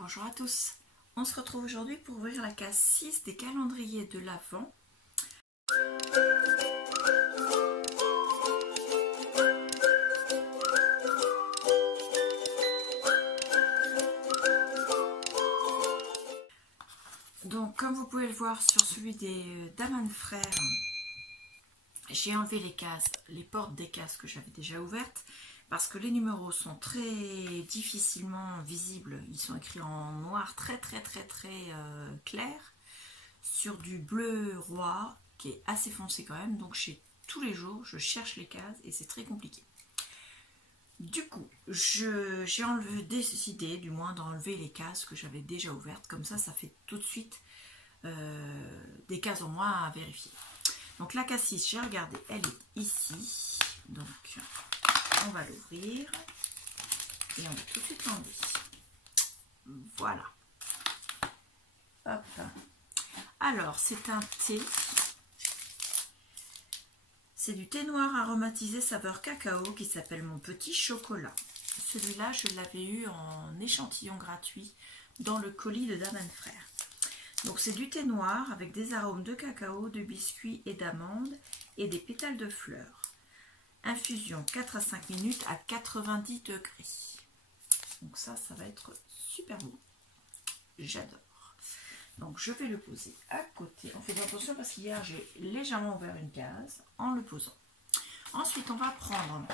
Bonjour à tous, on se retrouve aujourd'hui pour ouvrir la case 6 des calendriers de l'Avent. Donc comme vous pouvez le voir sur celui des d'Aman Frères, j'ai enlevé les cases, les portes des cases que j'avais déjà ouvertes parce que les numéros sont très difficilement visibles. Ils sont écrits en noir très clair sur du bleu roi qui est assez foncé quand même. Donc tous les jours je cherche les cases et c'est très compliqué. Du coup, j'ai décidé du moins d'enlever les cases que j'avais déjà ouvertes. Comme ça fait tout de suite des cases en moins à vérifier. Donc la case 6, j'ai regardé, elle est ici. Donc on va l'ouvrir et on va tout de suite l'enlever. Voilà. Hop. Alors c'est un thé. C'est du thé noir aromatisé saveur cacao qui s'appelle Mon Petit Chocolat. Celui-là, je l'avais eu en échantillon gratuit dans le colis de Daman Frères. Donc c'est du thé noir avec des arômes de cacao, de biscuits et d'amandes et des pétales de fleurs. Infusion 4 à 5 minutes à 90 degrés. Donc ça va être super bon. J'adore. Donc je vais le poser à côté. On fait attention parce qu'hier j'ai légèrement ouvert une case en le posant. Ensuite on va prendre,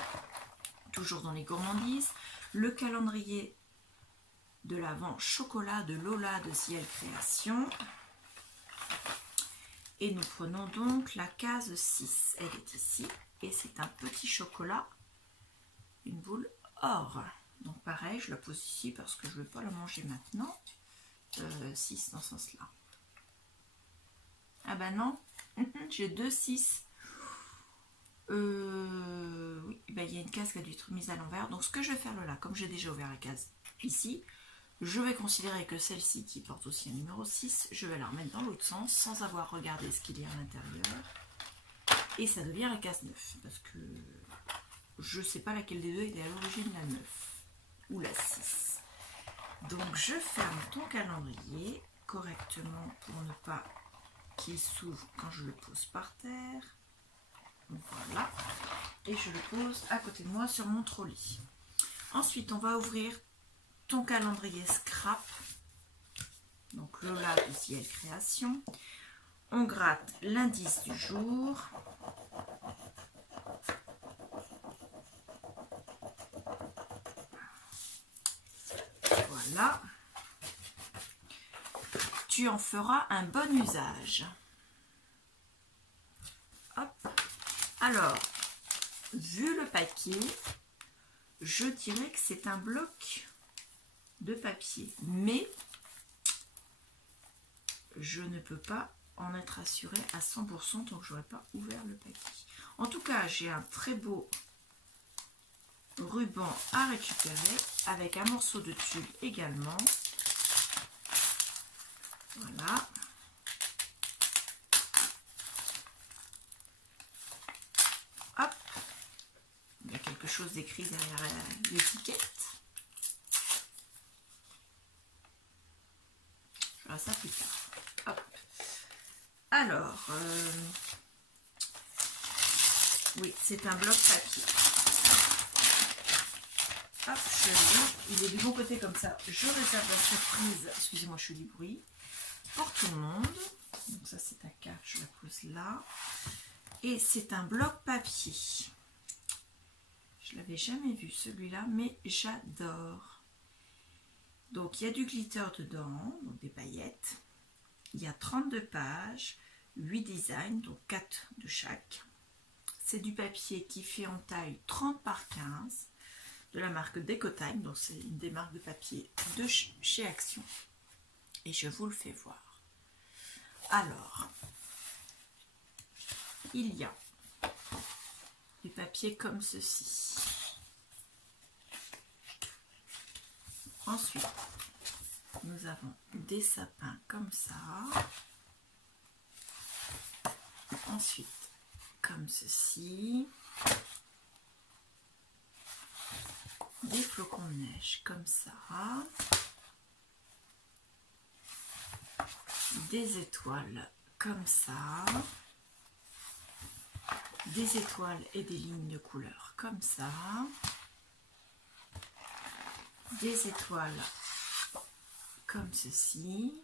toujours dans les gourmandises, le calendrier de l'Avent chocolat de Lola de Ciel Création. Et nous prenons donc la case 6. Elle est ici. Et c'est un petit chocolat, une boule or. Donc pareil, je la pose ici parce que je ne vais pas la manger maintenant. 6 dans ce sens-là. Ah bah non, j'ai 2 6. Oui, bah, il y a une case qui a dû être mise à l'envers. Donc ce que je vais faire là, comme j'ai déjà ouvert la case ici, je vais considérer que celle-ci qui porte aussi un numéro 6, je vais la remettre dans l'autre sens sans avoir regardé ce qu'il y a à l'intérieur. Et ça devient la case 9 parce que je ne sais pas laquelle des deux est à l'origine, la 9 ou la 6. Donc je ferme ton calendrier correctement pour ne pas qu'il s'ouvre quand je le pose par terre. Voilà. Et je le pose à côté de moi sur mon trolley. Ensuite on va ouvrir ton calendrier scrap. Donc Lola de Ciel Création. On gratte l'indice du jour. Voilà. Tu en feras un bon usage. Hop. Alors, vu le papier, je dirais que c'est un bloc de papier. Mais je ne peux pas en être assurée à 100% tant que je n'aurai pas ouvert le papier. En tout cas, j'ai un très beau ruban à récupérer avec un morceau de tulle également. Voilà. Hop. Il y a quelque chose d'écrit derrière l'étiquette. Je verrai ça plus tard. Hop. Alors, oui, c'est un bloc papier. Hop, je l'ouvre. Il est du bon côté comme ça. Je réserve la surprise. Excusez-moi, je fais du bruit. Pour tout le monde. Donc ça, c'est ta carte. Je la pose là. Et c'est un bloc papier. Je ne l'avais jamais vu celui-là, mais j'adore. Donc, il y a du glitter dedans, donc des paillettes. Il y a 32 pages, 8 designs, donc 4 de chaque. C'est du papier qui fait en taille 30 par 15. De la marque Decotime, donc c'est une des marques de papier de chez Action. Et je vous le fais voir. Alors, il y a du papier comme ceci. Ensuite, nous avons des sapins comme ça. Ensuite, comme ceci. Des flocons de neige comme ça. des étoiles comme ça, des étoiles et des lignes de couleur comme ça, des étoiles comme ceci,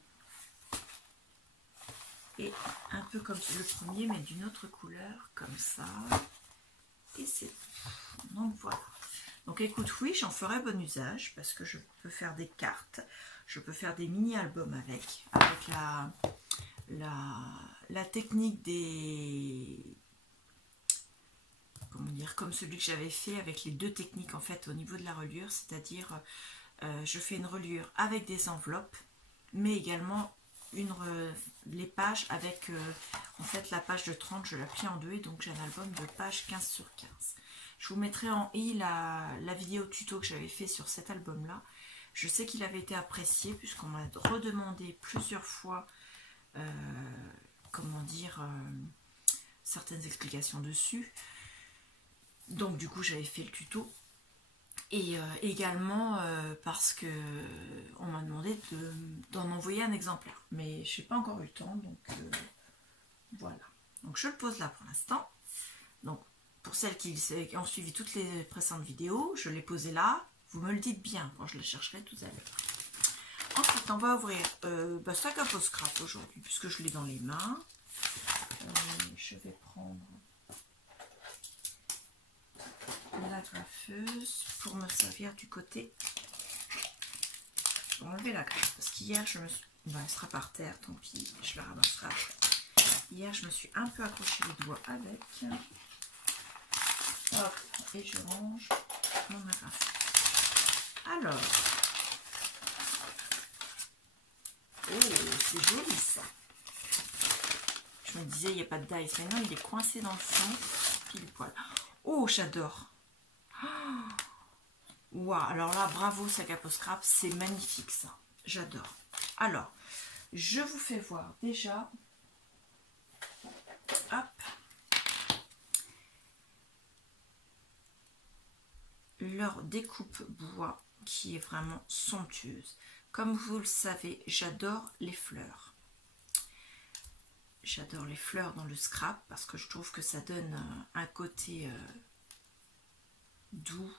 et un peu comme le premier mais d'une autre couleur comme ça, et c'est tout. Donc voilà. Donc écoute, oui, j'en ferai bon usage parce que je peux faire des cartes, je peux faire des mini-albums avec la technique des... Comment dire, comme celui que j'avais fait avec les deux techniques en fait au niveau de la reliure, c'est-à-dire je fais une reliure avec des enveloppes, mais également les pages avec en fait la page de 30, je la plie en deux et donc j'ai un album de pages 15 sur 15. Je vous mettrai en i la vidéo tuto que j'avais fait sur cet album là. Je sais qu'il avait été apprécié puisqu'on m'a redemandé plusieurs fois comment dire certaines explications dessus. Donc du coup j'avais fait le tuto. Et également parce que on m'a demandé d'en envoyer un exemplaire. Mais je n'ai pas encore eu le temps, donc voilà. Donc je le pose là pour l'instant. Donc pour celles qui ont suivi toutes les précédentes vidéos, je l'ai posé là. Vous me le dites bien quand je la chercherai tout à l'heure. Ensuite on va ouvrir sac à post scrap aujourd'hui, puisque je l'ai dans les mains. Je vais prendre la graffeuse pour me servir du côté. Je vais enlever la graffe parce qu'hier je me suis... Bon, elle sera par terre, tant pis, je la ramasserai après. Hier je me suis un peu accroché les doigts avec. Hop, et je range mon agrafe. Alors, oh, c'est joli ça. Je me disais il n'y a pas de dice, mais non, il est coincé dans le fond, pile poil. Oh, j'adore. Waouh, alors là, bravo sac à post scrap, c'est magnifique ça, j'adore. Alors, je vous fais voir déjà, hop, leur découpe bois qui est vraiment somptueuse. Comme vous le savez, j'adore les fleurs. J'adore les fleurs dans le scrap parce que je trouve que ça donne un côté doux,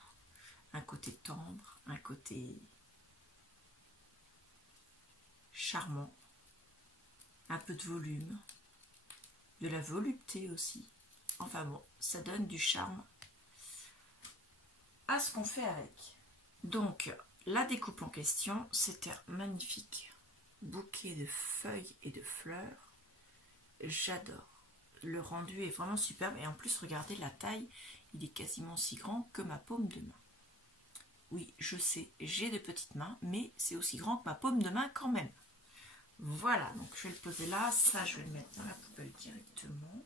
un côté tendre, un côté charmant, un peu de volume, de la volupté aussi. Enfin bon, ça donne du charme à ce qu'on fait avec. Donc, la découpe en question, c'est un magnifique bouquet de feuilles et de fleurs. J'adore. Le rendu est vraiment superbe et en plus, regardez la taille, il est quasiment aussi grand que ma paume de main. Oui, je sais, j'ai de petites mains, mais c'est aussi grand que ma paume de main quand même. Voilà, donc je vais le poser là. Ça, je vais le mettre dans la poubelle directement.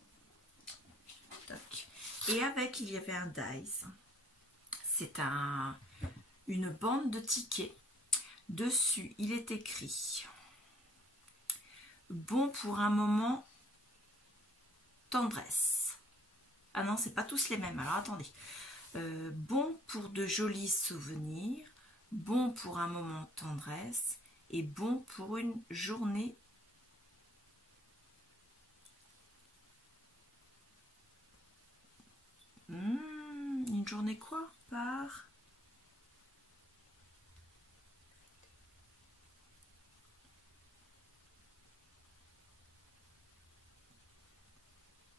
Toc. Et avec, il y avait un dice. C'est une bande de tickets. Dessus, il est écrit « Bon pour un moment, tendresse ». Ah non, c'est pas tous les mêmes, alors attendez. Bon pour de jolis souvenirs, bon pour un moment de tendresse et bon pour une journée une journée quoi? Par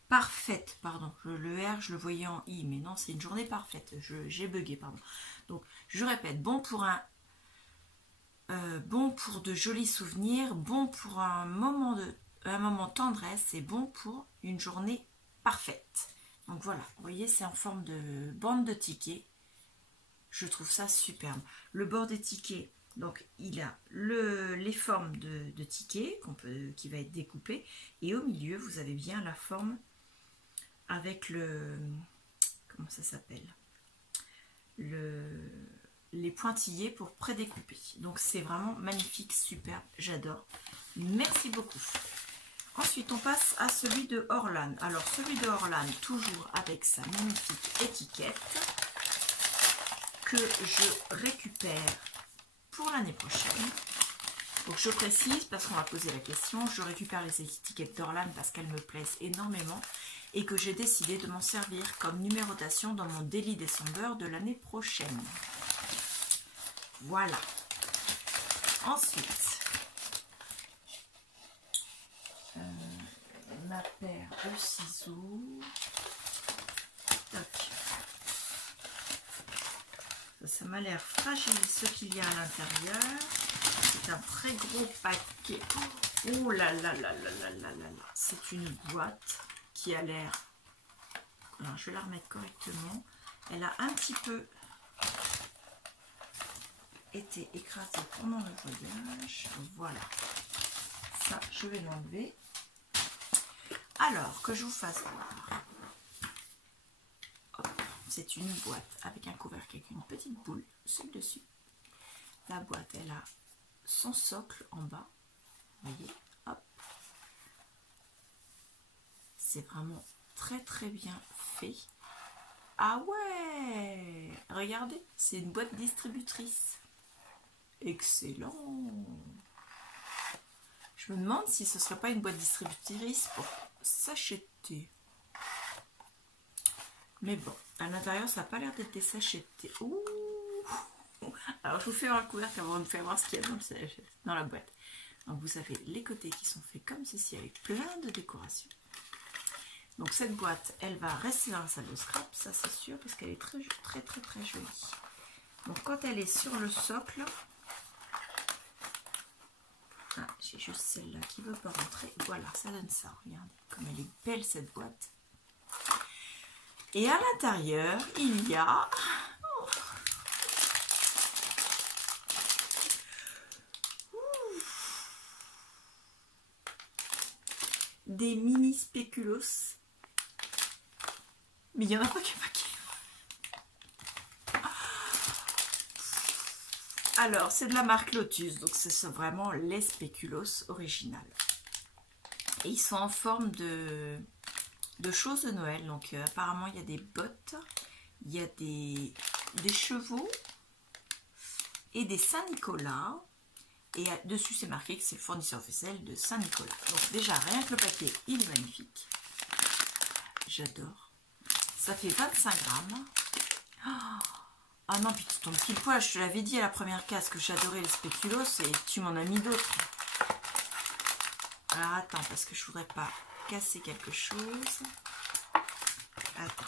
parfaite, pardon, le R je le voyais en I, mais non, c'est une journée parfaite, j'ai bugué, pardon. Donc je répète, bon pour de jolis souvenirs, bon pour un moment tendresse et bon pour une journée parfaite. Donc voilà, vous voyez, c'est en forme de bande de tickets. Je trouve ça superbe. Le bord des tickets, donc il a les formes de tickets qui va être découpé, et au milieu vous avez bien la forme avec comment ça s'appelle, les pointillés pour prédécouper. Donc c'est vraiment magnifique, superbe, j'adore. Merci beaucoup. Ensuite on passe à celui de Orlan. Alors celui de Orlan, toujours avec sa magnifique étiquette que je récupère pour l'année prochaine. Donc je précise parce qu'on m'a posé la question, je récupère les étiquettes d'Orlan parce qu'elles me plaisent énormément et que j'ai décidé de m'en servir comme numérotation dans mon Daily December de l'année prochaine. Voilà. Ensuite, ma paire de ciseaux. Toc. Ça m'a l'air fragile ce qu'il y a à l'intérieur. C'est un très gros paquet. Oh là là là là là là là là. C'est une boîte qui a l'air... Alors je vais la remettre correctement. Elle a un petit peu été écrasée pendant le voyage. Voilà. Ça, je vais l'enlever. Alors, que je vous fasse voir. C'est une boîte avec un couvercle avec une petite boule sur le dessus. La boîte, elle a son socle en bas. Vous voyez, hop. C'est vraiment très très bien fait. Ah ouais! Regardez, c'est une boîte distributrice. Excellent! Je me demande si ce ne serait pas une boîte distributrice pour sachets de thé. Mais bon, à l'intérieur, ça n'a pas l'air d'être des sachets de thé. Ouh. Alors, je vous fais voir le couvercle avant de vous faire voir ce qu'il y a dans la boîte. Donc, vous avez les côtés qui sont faits comme ceci avec plein de décorations. Donc, cette boîte, elle va rester dans la salle de scrap, ça c'est sûr, parce qu'elle est très très très très jolie. Donc, quand elle est sur le socle, ah, j'ai juste celle-là qui ne veut pas rentrer. Voilà, ça donne ça. Regardez comme elle est belle cette boîte. Et à l'intérieur, il y a des mini spéculoos. Mais il n'y en a pas qu'un paquet. Alors, c'est de la marque Lotus, donc c'est vraiment les spéculoos originales. Et ils sont en forme de choses de Noël. Donc, apparemment, il y a des bottes, il y a des chevaux et des Saint-Nicolas. Et dessus, c'est marqué que c'est le fournisseur officiel de Saint-Nicolas. Donc, déjà, rien que le paquet, il est magnifique. J'adore. Ça fait 25 grammes. Ah non, puis tu tombes pile poil. Je te l'avais dit à la première case que j'adorais les spéculoos et tu m'en as mis d'autres. Alors attends, parce que je voudrais pas casser quelque chose. Attends.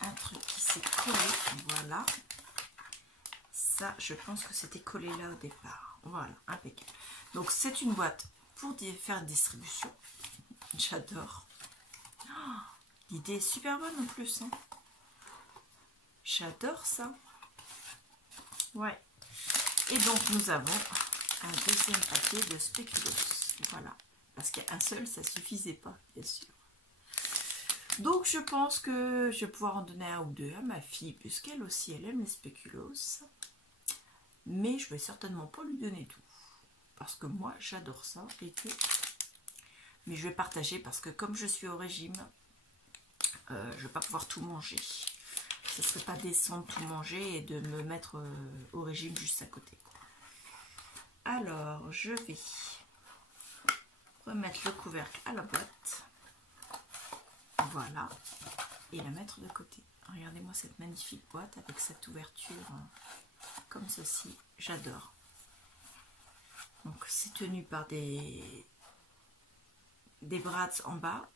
Un truc qui s'est collé. Voilà. Ça, je pense que c'était collé là au départ. Voilà, impeccable. Donc c'est une boîte pour faire une distribution. J'adore. L'idée est super bonne en plus. Hein. J'adore ça. Ouais. Et donc nous avons un deuxième paquet de spéculoos. Voilà. Parce qu'un seul, ça suffisait pas, bien sûr. Donc je pense que je vais pouvoir en donner un ou deux à ma fille, puisqu'elle aussi, elle aime les spéculoos. Mais je vais certainement pas lui donner tout. Parce que moi, j'adore ça. Et tout. Mais je vais partager parce que comme je suis au régime, je ne vais pas pouvoir tout manger. Ce ne serait pas décent de tout manger et de me mettre au régime juste à côté. Alors, je vais remettre le couvercle à la boîte. Voilà. Et la mettre de côté. Regardez-moi cette magnifique boîte avec cette ouverture comme ceci. J'adore. Donc, c'est tenu par des brads en bas.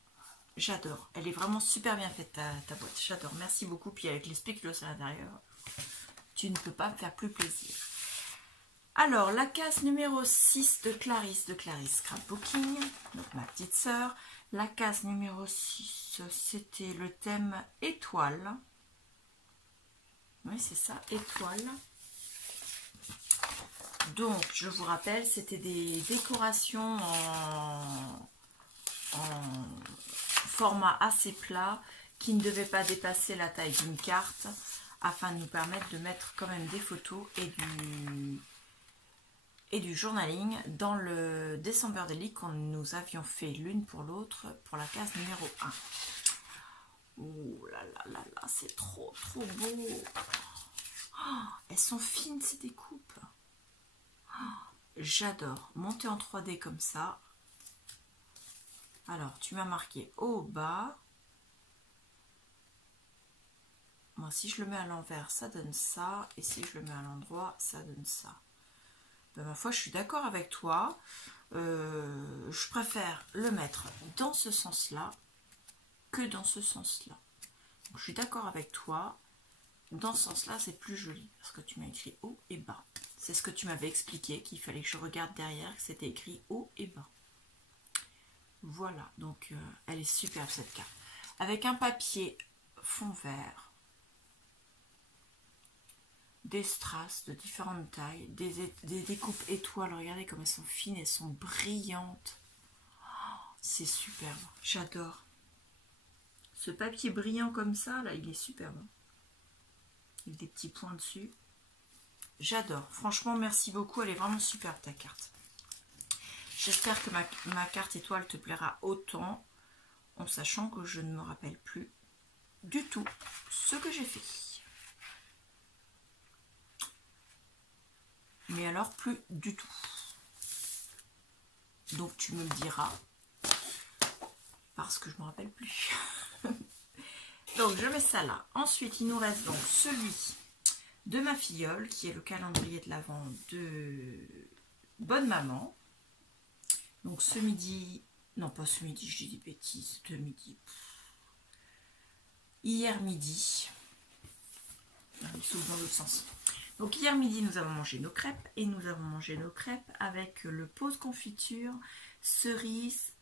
J'adore. Elle est vraiment super bien faite ta boîte. J'adore. Merci beaucoup. Puis avec les spéculoos à l'intérieur, tu ne peux pas me faire plus plaisir. Alors, la case numéro 6 de Clarisse Scrapbooking. Donc ma petite sœur. La case numéro 6, c'était le thème étoile. Oui, c'est ça, étoile. Donc, je vous rappelle, c'était des décorations en format assez plat qui ne devait pas dépasser la taille d'une carte afin de nous permettre de mettre quand même des photos et du journaling dans le December Daily qu'on nous avions fait l'une pour l'autre pour la case numéro 1. Oh là là là là, c'est trop beau. Oh, elles sont fines ces découpes. j'adore monter en 3D comme ça. Alors, tu m'as marqué haut, bas. Moi, si je le mets à l'envers, ça donne ça. Et si je le mets à l'endroit, ça donne ça. Ben, ma foi, je suis d'accord avec toi. Je préfère le mettre dans ce sens-là que dans ce sens-là. Je suis d'accord avec toi. Dans ce sens-là, c'est plus joli. Parce que tu m'as écrit haut et bas. C'est ce que tu m'avais expliqué, qu'il fallait que je regarde derrière, que c'était écrit haut et bas. Voilà, donc elle est superbe cette carte. Avec un papier fond vert, des strass de différentes tailles, des découpes étoiles. Regardez comme elles sont fines, elles sont brillantes. Oh, c'est superbe, j'adore. Ce papier brillant comme ça, là, il est superbe. Avec des petits points dessus. J'adore. Franchement, merci beaucoup. Elle est vraiment superbe ta carte. J'espère que ma carte étoile te plaira autant, en sachant que je ne me rappelle plus du tout ce que j'ai fait. Mais alors, plus du tout. Donc, tu me le diras, parce que je ne me rappelle plus. Donc, je mets ça là. Ensuite, il nous reste donc celui de ma filleule, qui est le calendrier de l'Avent de Bonne Maman. Donc ce midi, non pas ce midi, je dis des bêtises, de midi. Hier midi, il s'ouvre dans l'autre sens. Donc hier midi, nous avons mangé nos crêpes et nous avons mangé nos crêpes avec le pot de confiture cerise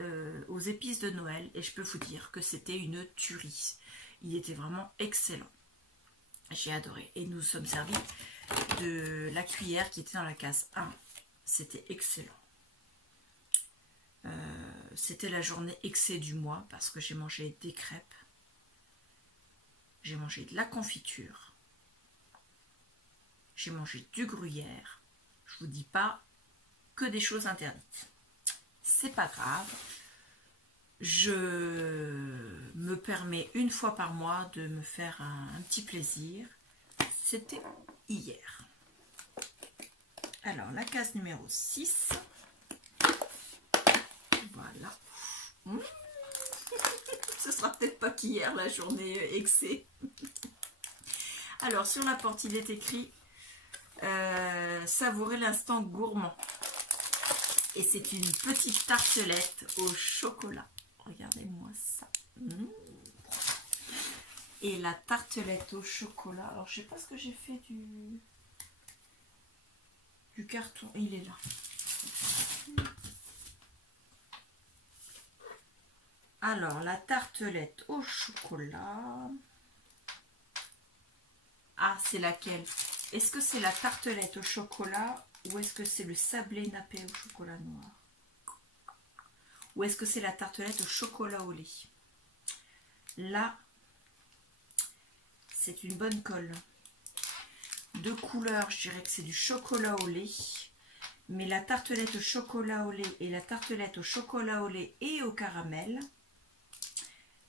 aux épices de Noël. Et je peux vous dire que c'était une tuerie. Il était vraiment excellent. J'ai adoré. Et nous sommes servis de la cuillère qui était dans la case 1. C'était excellent. C'était la journée excès du mois parce que j'ai mangé des crêpes, j'ai mangé de la confiture, j'ai mangé du gruyère. Je vous dis pas que des choses interdites. C'est pas grave. Je me permets une fois par mois de me faire un petit plaisir. C'était hier. Alors la case numéro 6. Voilà. Ce sera peut-être pas qu'hier la journée excès. Alors sur la porte il est écrit savourer l'instant gourmand. Et c'est une petite tartelette au chocolat. Regardez-moi ça. Et la tartelette au chocolat. Alors je sais pas ce que j'ai fait du carton. Il est là. Alors, la tartelette au chocolat. Ah, c'est laquelle? Est-ce que c'est la tartelette au chocolat ou est-ce que c'est le sablé nappé au chocolat noir? Ou est-ce que c'est la tartelette au chocolat au lait? Là, c'est une bonne colle. De couleur, je dirais que c'est du chocolat au lait. Mais la tartelette au chocolat au lait et la tartelette au chocolat au lait et au caramel,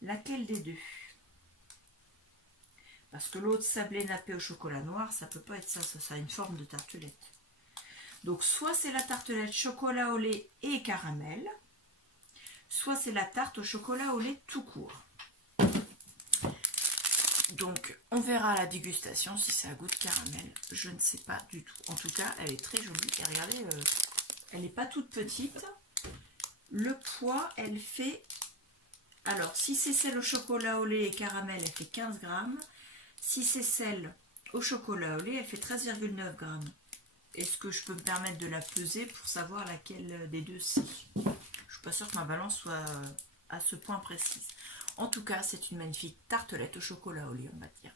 laquelle des deux? Parce que l'autre sablé nappé au chocolat noir, ça peut pas être ça, ça a une forme de tartelette. Donc soit c'est la tartelette chocolat au lait et caramel, soit c'est la tarte au chocolat au lait tout court. Donc on verra à la dégustation si ça a goût de caramel, je ne sais pas du tout. En tout cas, elle est très jolie et regardez, elle n'est pas toute petite. Le poids, elle fait... Alors, si c'est celle au chocolat au lait et caramel, elle fait 15 grammes. Si c'est celle au chocolat au lait, elle fait 13,9 grammes. Est-ce que je peux me permettre de la peser pour savoir laquelle des deux c'est? Je ne suis pas sûre que ma balance soit à ce point précise. En tout cas, c'est une magnifique tartelette au chocolat au lait, on va dire.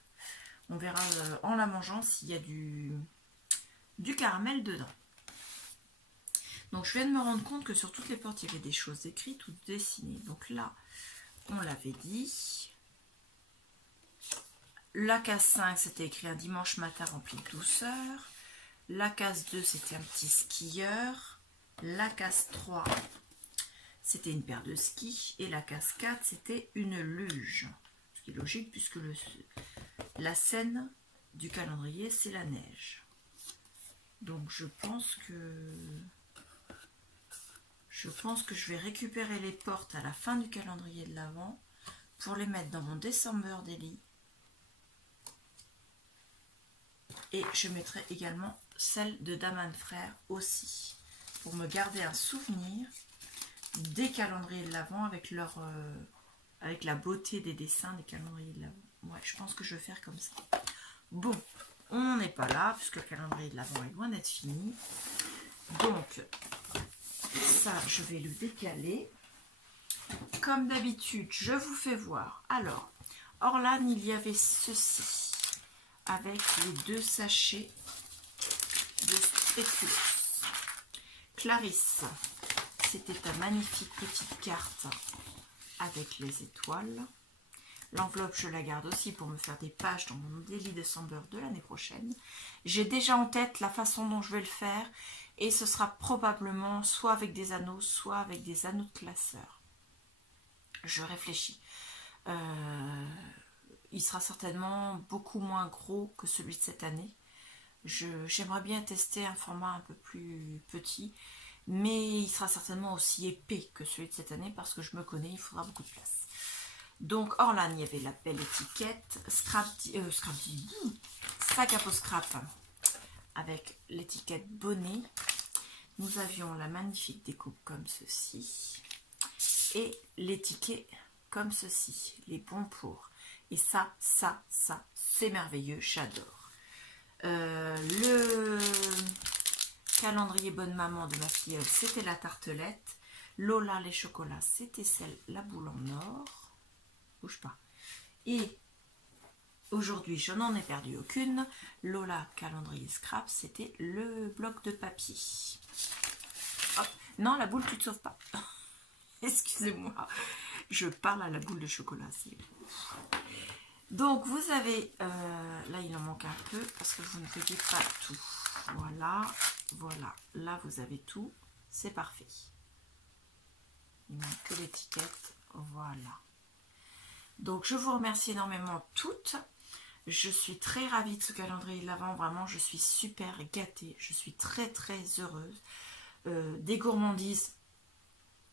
On verra en la mangeant s'il y a du caramel dedans. Donc, je viens de me rendre compte que sur toutes les portes, il y avait des choses écrites ou dessinées. Donc là, on l'avait dit. La case 5, c'était écrit un dimanche matin rempli de douceur. La case 2, c'était un petit skieur. La case 3, c'était une paire de skis. Et la case 4, c'était une luge. Ce qui est logique puisque la scène du calendrier, c'est la neige. Donc je pense que Je pense que je vais récupérer les portes à la fin du calendrier de l'Avent pour les mettre dans mon December Daily. Et je mettrai également celle de Daman Frères aussi, pour me garder un souvenir des calendriers de l'Avent avec avec la beauté des dessins des calendriers de l'Avent. Ouais, je pense que je vais faire comme ça. Bon, on n'est pas là, puisque le calendrier de l'Avent est loin d'être fini. Donc, ça, je vais le décaler. Comme d'habitude, je vous fais voir. Alors, Orlan, il y avait ceci, avec les 2 sachets de spéculoos. Clarisse, c'était ta magnifique petite carte avec les étoiles. L'enveloppe, je la garde aussi pour me faire des pages dans mon Daily December de l'année prochaine. J'ai déjà en tête la façon dont je vais le faire et ce sera probablement soit avec des anneaux, soit avec des anneaux de classeur. Je réfléchis. Il sera certainement beaucoup moins gros que celui de cette année. J'aimerais bien tester un format un peu plus petit, mais il sera certainement aussi épais que celui de cette année parce que je me connais, il faudra beaucoup de place. Donc Orlan, il y avait la belle étiquette, sac à peau scrap avec l'étiquette bonnet. Nous avions la magnifique découpe comme ceci et les tickets comme ceci, les bons pour. Et ça, c'est merveilleux, j'adore. Le calendrier bonne maman de ma filleule, c'était la tartelette. Lola, les chocolats, c'était la boule en or. Bouge pas. Et aujourd'hui, je n'en ai perdu aucune. Lola, calendrier scrap, c'était le bloc de papier. Hop. Non, la boule, tu te sauves pas. Excusez-moi. Je parle à la boule de chocolat. Donc, vous avez... là, il en manque un peu parce que vous ne voyez pas tout. Voilà, voilà. Là, vous avez tout. C'est parfait. Il ne manque que l'étiquette. Voilà. Donc, je vous remercie énormément toutes. Je suis très ravie de ce calendrier de l'Avent. Vraiment, je suis super gâtée. Je suis très, très heureuse. Des gourmandises.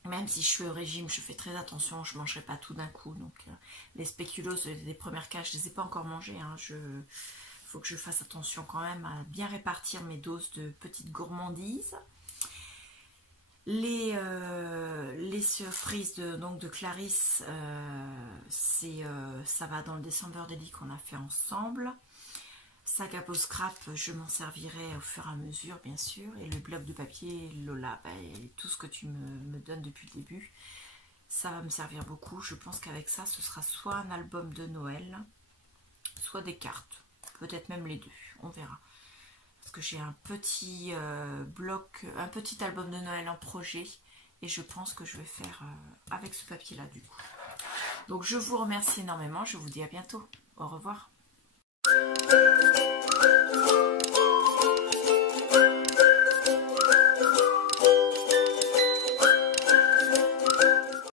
Même si je suis au régime, je fais très attention. Je ne mangerai pas tout d'un coup. Donc, les spéculoos des premières cases, je ne les ai pas encore mangées. Hein. Faut que je fasse attention quand même à bien répartir mes doses de petites gourmandises. Les surprises de Clarisse, ça va dans le December Daily qu'on a fait ensemble. Sac à peau scrap, je m'en servirai au fur et à mesure, bien sûr. Et le bloc de papier, Lola, tout ce que tu me donnes depuis le début, ça va me servir beaucoup. Je pense qu'avec ça, ce sera soit un album de Noël, soit des cartes. Peut-être même les deux, on verra. Parce que j'ai un petit un petit album de Noël en projet. Et je pense que je vais faire avec ce papier-là, du coup. Donc, je vous remercie énormément. Je vous dis à bientôt. Au revoir.